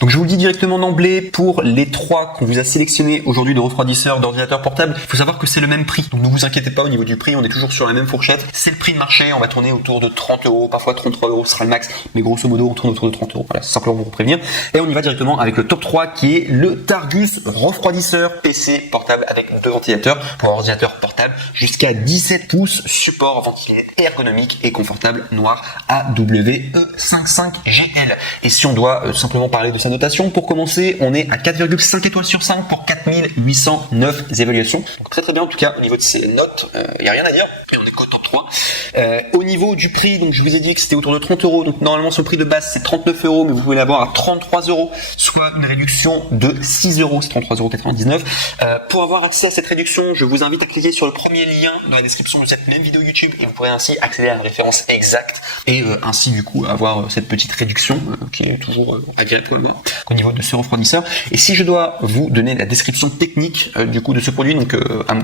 Donc je vous le dis directement d'emblée, pour les trois qu'on vous a sélectionnés aujourd'hui de refroidisseurs d'ordinateurs portables, il faut savoir que c'est le même prix. Donc ne vous inquiétez pas au niveau du prix, on est toujours sur la même fourchette. C'est le prix de marché, on va tourner autour de 30 euros, parfois 33 euros sera le max, mais grosso modo on tourne autour de 30 euros. Voilà, c'est simplement pour vous prévenir. Et on y va directement avec le top 3 qui est le Targus refroidisseur PC portable avec deux ventilateurs pour un ordinateur portable jusqu'à 17 pouces, support ventilé ergonomique et confortable noir AWE55GL. Et si on doit simplement parler de sa notation, pour commencer, on est à 4,5 étoiles sur 5 pour 4809 évaluations. Donc très bien, en tout cas, au niveau de ces notes, il n'y a rien à dire. Et on est qu'au top 3. Au niveau du prix, donc je vous ai dit que c'était autour de 30 euros. Donc normalement, son prix de base, c'est 39 euros, mais vous pouvez l'avoir à 33 euros, soit une réduction de 6 euros, c'est 33,99 euros. Pour avoir accès à cette réduction, je vous invite à cliquer sur le premier lien dans la description de cette même vidéo YouTube et vous pourrez ainsi accéder à une référence exacte et ainsi du coup avoir cette petite réduction qui est toujours agréable pour le voir au niveau de ce refroidisseur. Et si je dois vous donner la description technique du coup de ce produit, donc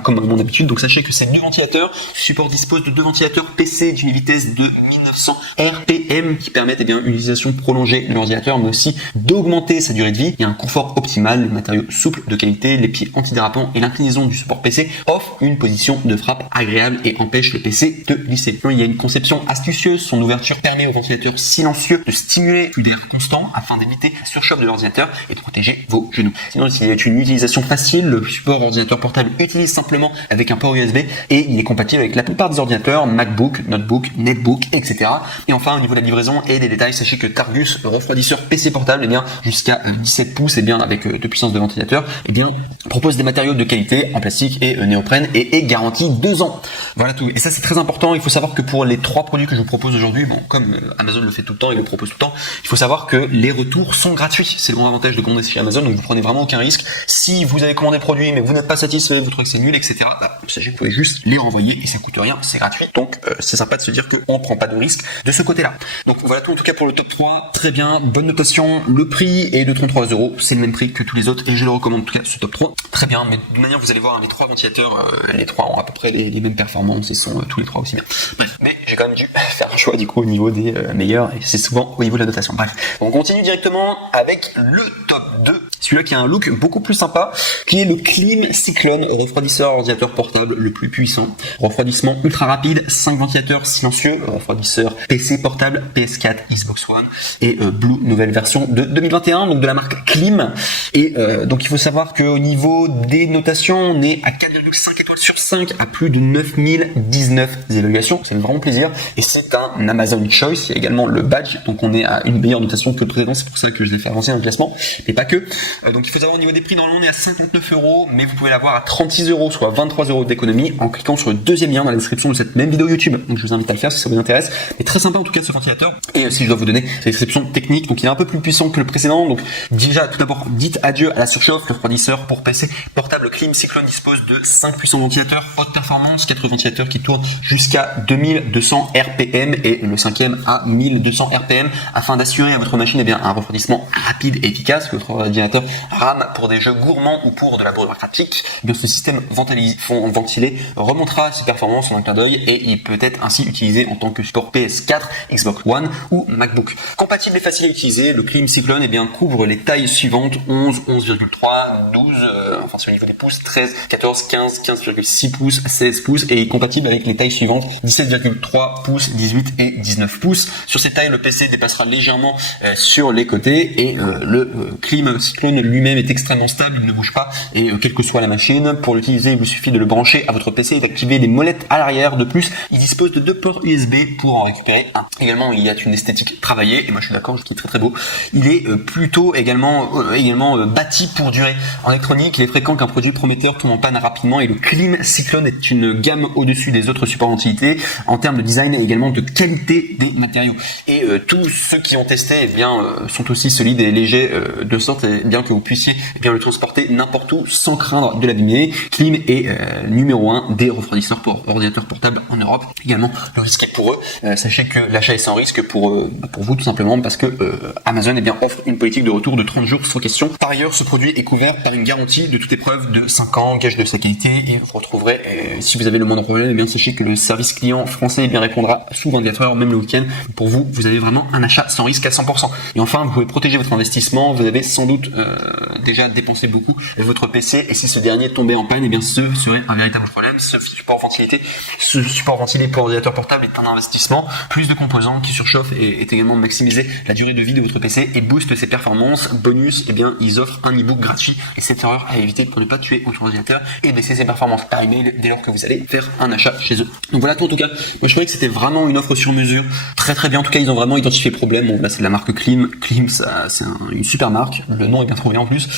comme à mon habitude, donc sachez que c'est deux ventilateurs. Ce support dispose de deux ventilateurs PC d'une vitesse de 1900 RPM qui permettent une utilisation prolongée de l'ordinateur, mais aussi d'augmenter sa durée de vie. Il y a un confort optimal, les matériaux souples de qualité, les pieds antidérapants et l'inclinaison du support PC offrent une position de frappe agréable et empêche le PC de glisser. Il y a une conception astucieuse, son ouverture permet au ventilateur silencieux de stimuler le flux d'air constant afin d'éviter la surchauffe de l'ordinateur et de protéger vos genoux. Sinon, il y a une utilisation facile, le support ordinateur portable utilise simplement avec un port USB et il est compatible avec la plupart des ordinateurs, MacBook, Notebook, Netbook, etc. Et enfin, au niveau de la livraison et des détails, sachez que Targus, le refroidisseur PC portable, jusqu'à 17 pouces, avec de puissance de ventilateur, propose des matériaux de qualité en plastique et néoprène et est garanti 2 ans. Voilà tout. Et ça, c'est très important. Il faut savoir que pour les 3 produits que je vous propose aujourd'hui, comme Amazon le fait tout le temps et le propose tout le temps, il faut savoir que les retours sont gratuits. C'est le bon avantage de commander chez Amazon, donc vous prenez vraiment aucun risque. Si vous avez commandé le produit mais vous n'êtes pas satisfait, vous trouvez que c'est nul, etc., sachez que vous pouvez juste les renvoyer et ça coûte rien, c'est gratuit. Donc c'est sympa de se dire qu'on ne prend pas de risque de ce côté-là. Donc voilà tout en tout cas pour le top 3. Très bien, bonne notation. Le prix est de 33 euros, c'est le même prix que tous les autres et je le recommande en tout cas ce top 3. Très bien, mais de toute manière vous allez voir les 3 ventilateurs, les 3 ont à peu près les mêmes performances et sont tous les 3 aussi bien. Bref, mais j'ai quand même dû faire un choix du coup au niveau des meilleurs et c'est souvent au niveau de la notation. Bref, on continue directement avec le top 2. Celui-là qui a un look beaucoup plus sympa, qui est le Klim Cyclone, refroidisseur ordinateur portable le plus puissant. Refroidissement ultra rapide, 5 ventilateurs silencieux, refroidisseur PC portable, PS4, Xbox One et Blue, nouvelle version de 2021, donc de la marque Klim. Et donc il faut savoir qu'au niveau des notations, on est à 4,5 étoiles sur 5 à plus de 9019 évaluations. C'est vraiment plaisir. Et c'est un Amazon Choice, il y a également le badge, donc on est à une meilleure notation que le précédent, c'est pour ça que je l'ai fait avancer dans le classement, mais pas que. Donc il faut savoir au niveau des prix, normalement on est à 59 euros, mais vous pouvez l'avoir à 36 euros, soit 23 euros d'économie en cliquant sur le deuxième lien dans la description de cette même vidéo YouTube. Donc je vous invite à le faire si ça vous intéresse. Mais très sympa en tout cas ce ventilateur. Et si je dois vous donner la description technique, donc il est un peu plus puissant que le précédent. Donc déjà tout d'abord, dites adieu à la surchauffe. Le refroidisseur pour PC portable Klim Cyclone dispose de 5 puissants ventilateurs haute performance, 4 ventilateurs qui tournent jusqu'à 2200 RPM et le cinquième à 1200 RPM afin d'assurer à votre machine un refroidissement rapide et efficace. Que votre ordinateur rame pour des jeux gourmands ou pour de la bureaucratique, ce système ventilé remontera ses performances en un clin d'œil et il peut être ainsi utilisé en tant que support PS4, Xbox One ou MacBook. Compatible et facile à utiliser, le Klim Cyclone couvre les tailles suivantes 11, 11,3, 12, enfin sur le niveau des pouces, 13, 14, 15, 15,6 pouces, 16 pouces et est compatible avec les tailles suivantes 17,3 pouces, 18 et 19 pouces. Sur ces tailles, le PC dépassera légèrement sur les côtés et le Klim Cyclone lui-même est extrêmement stable, il ne bouge pas et quelle que soit la machine, pour l'utiliser il vous suffit de le brancher à votre PC et d'activer les molettes à l'arrière. De plus, il dispose de 2 ports USB pour en récupérer un. Également, il y a une esthétique travaillée et moi je suis d'accord, je trouve très beau. Il est plutôt également bâti pour durer. En électronique, il est fréquent qu'un produit prometteur tombe en panne rapidement et le Klim Cyclone est une gamme au-dessus des autres supports ventilité en termes de design et également de qualité des matériaux. Et tous ceux qui ont testé sont aussi solides et légers de sorte bien que vous puissiez le transporter n'importe où sans craindre de l'abîmer. Klim est numéro 1 des refroidisseurs pour ordinateurs portables en Europe. Également, le risque est pour eux. Sachez que l'achat est sans risque pour vous tout simplement parce que Amazon offre une politique de retour de 30 jours sans question. Par ailleurs, ce produit est couvert par une garantie de toute épreuve de 5 ans, gage de sa qualité, et vous retrouverez, si vous avez le moindre problème, sachez que le service client français répondra sous 24 heures, même le week-end. Pour vous, vous avez vraiment un achat sans risque à 100%. Et enfin, vous pouvez protéger votre investissement. Vous avez sans doute déjà dépensé beaucoup de votre PC, et si ce dernier tombait en panne, ce serait un véritable problème. Ce support ventilé pour ordinateur portable est un investissement. Plus de composants qui surchauffent est également maximiser la durée de vie de votre PC et booste ses performances. Bonus, ils offrent un e-book gratuit, et cette erreur à éviter pour ne pas tuer votre ordinateur et baisser ses performances par email dès lors que vous allez faire un achat chez eux. Donc voilà tout en tout cas. Moi je trouvais que c'était vraiment une offre sur mesure. Très très bien. En tout cas, ils ont vraiment identifié le problème. Bon, là c'est de la marque Klim. Klim, c'est une super marque. Le nom est bien trouvé en plus.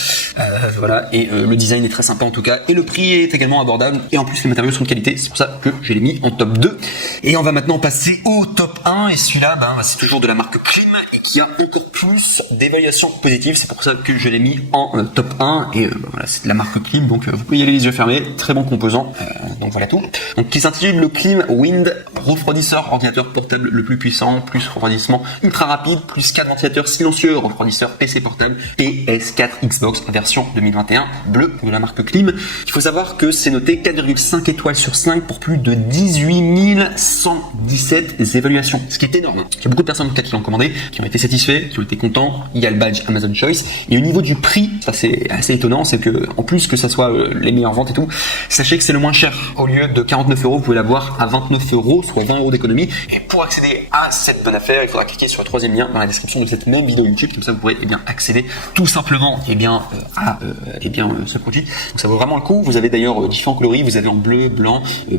Voilà. Et le design est très sympa en tout cas. Et le prix est également abordable. Et en plus les matériaux sont de qualité. C'est pour ça que je l'ai mis en top 2. Et on va maintenant passer au top 1. Et celui-là, c'est toujours de la marque Klim et qui a encore plus d'évaluations positives. C'est pour ça que je l'ai mis en top 1. Et voilà, c'est de la marque Klim. Donc vous pouvez y aller les yeux fermés. Très bon composant. Donc voilà tout. Donc qui s'intitule le Klim Wind refroidisseur ordinateur portable le plus puissant, plus refroidissement ultra rapide, plus 4 ventilateurs silencieux, refroidisseur PC portable PS4 Xbox version 2021 bleu de la marque Klim. Il faut savoir que c'est noté 4,5 étoiles sur 5 pour plus de 18 117 évaluations, ce qui est énorme. Il y a beaucoup de personnes qui l'ont commandé, qui ont été satisfaits, qui ont été contents. Il y a le badge Amazon Choice. Et au niveau du prix, ça c'est assez étonnant, c'est que en plus que ça soit les meilleures ventes et tout, sachez que c'est le moins cher. Au lieu de 49 €, vous pouvez l'avoir à 29 €, soit 20 € d'économie. Et pour accéder à cette bonne affaire, il faudra cliquer sur le troisième lien dans la description de cette même vidéo YouTube. Comme ça, vous pourrez accéder tout simplement à ce produit. Donc ça vaut vraiment le coup. Vous avez d'ailleurs différents coloris. Vous avez en bleu, blanc et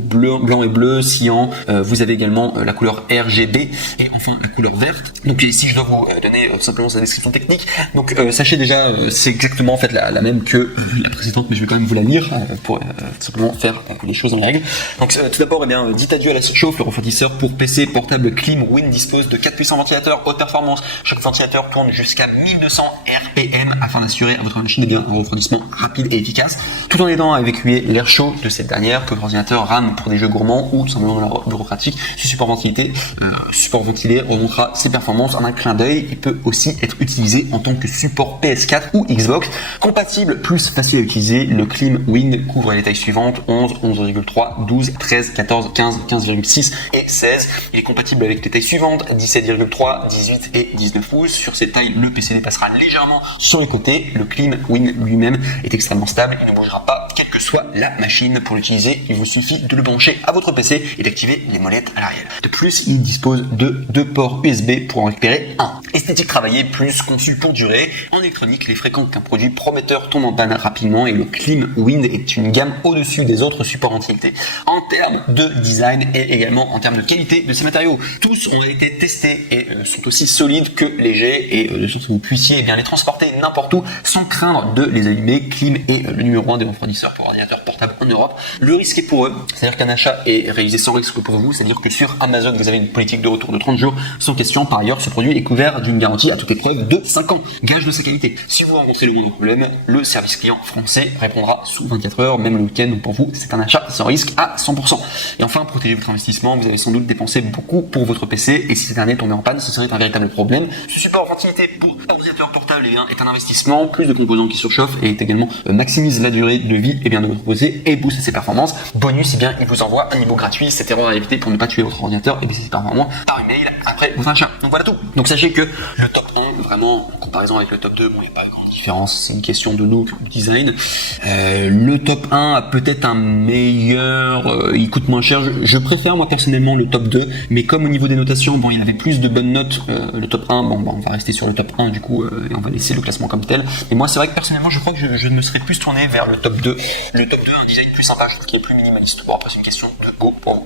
bleu, cyan. Vous avez également la couleur RGB et enfin la couleur verte. Donc ici, je dois vous donner simplement sa description technique. Donc sachez déjà, c'est exactement en fait la même que la précédente, mais je vais quand même vous la lire pour simplement faire les choses dans les règles. Donc tout d'abord, dites adieu à la chauffe. Le refroidisseur pour PC portable Klim Wind dispose de 4 puissants ventilateurs haute performance. Chaque ventilateur tourne jusqu'à 1200 RPM afin d'assurer à votre machine un refroidissement rapide et efficace, tout en aidant à évacuer l'air chaud de cette dernière que l'ordinateur rame pour des jeux gourmands ou simplement dans la bureaucratique. Ce support ventilé remontera ses performances en un clin d'œil et peut aussi être utilisé en tant que support PS4 ou Xbox. Compatible plus facile à utiliser, le Klim Wind couvre les tailles suivantes 11, 11,3, 12, 13, 14, 15, 15,6 et 16. Il est compatible avec les tailles suivantes 17,3, 18 et 19 pouces. Sur ces tailles, le PC dépassera légèrement sur les côtés. Le Klim Wind lui-même est extrêmement stable, il ne bougera pas quelle que soit la machine. Pour l'utiliser, il vous suffit de le brancher à votre PC et d'activer les molettes à l'arrière. De plus, il dispose de 2 ports USB pour en récupérer un. Esthétique travaillée plus conçu pour durer. En électronique, il est fréquent qu'un produit prometteur tombe en panne rapidement et le Klim Wind est une gamme au-dessus des autres supports ventilité. En termes de design et également en termes de qualité de ces matériaux, tous ont été testés et sont aussi solides que légers et de sorte que vous puissiez les transporter n'importe où sans craindre de les allumer. Klim est le numéro 1 des refroidisseurs pour ordinateurs portables en Europe. Le risque est pour eux, c'est-à-dire qu'un achat est réalisé sans risque pour vous, c'est-à-dire que sur Amazon vous avez une politique de retour de 30 jours sans question. Par ailleurs, ce produit est couvert d'une garantie à toute épreuve de 5 ans, gage de sa qualité. Si vous rencontrez le moindre problème, le service client français répondra sous 24 heures, même le week-end. Donc pour vous, c'est un achat sans risque à 100%. Et enfin, protéger votre investissement, vous avez sans doute dépensé beaucoup pour votre PC et si ce dernier tombait en panne, ce serait un véritable problème. Ce support ventilité pour ordinateur portable est un investissement, plus de composants qui surchauffent et également maximise la durée de vie de votre PC et booste ses performances. Bonus, il vous envoie un e-book gratuit. Cette erreur à éviter pour ne pas tuer votre ordinateur et baisser ses performances par email après votre achat. Donc voilà tout. Donc sachez que le top 1, vraiment, en comparaison avec le top 2, il n'y a pas de grande différence. C'est une question de look, de design. Le top 1 a peut-être un meilleur, il coûte moins cher. Je préfère moi personnellement le top 2, mais comme au niveau des notations, il avait plus de bonnes notes. Le top 1, on va rester sur le top 1 du coup et on va laisser le classement comme tel. Et moi, c'est vrai que personnellement, je crois que je me serais plus tourné vers le top 2. Le top 2 a un design plus sympa, je trouve qu'il est plus minimaliste. Bon, après, c'est une question de goût. Bon.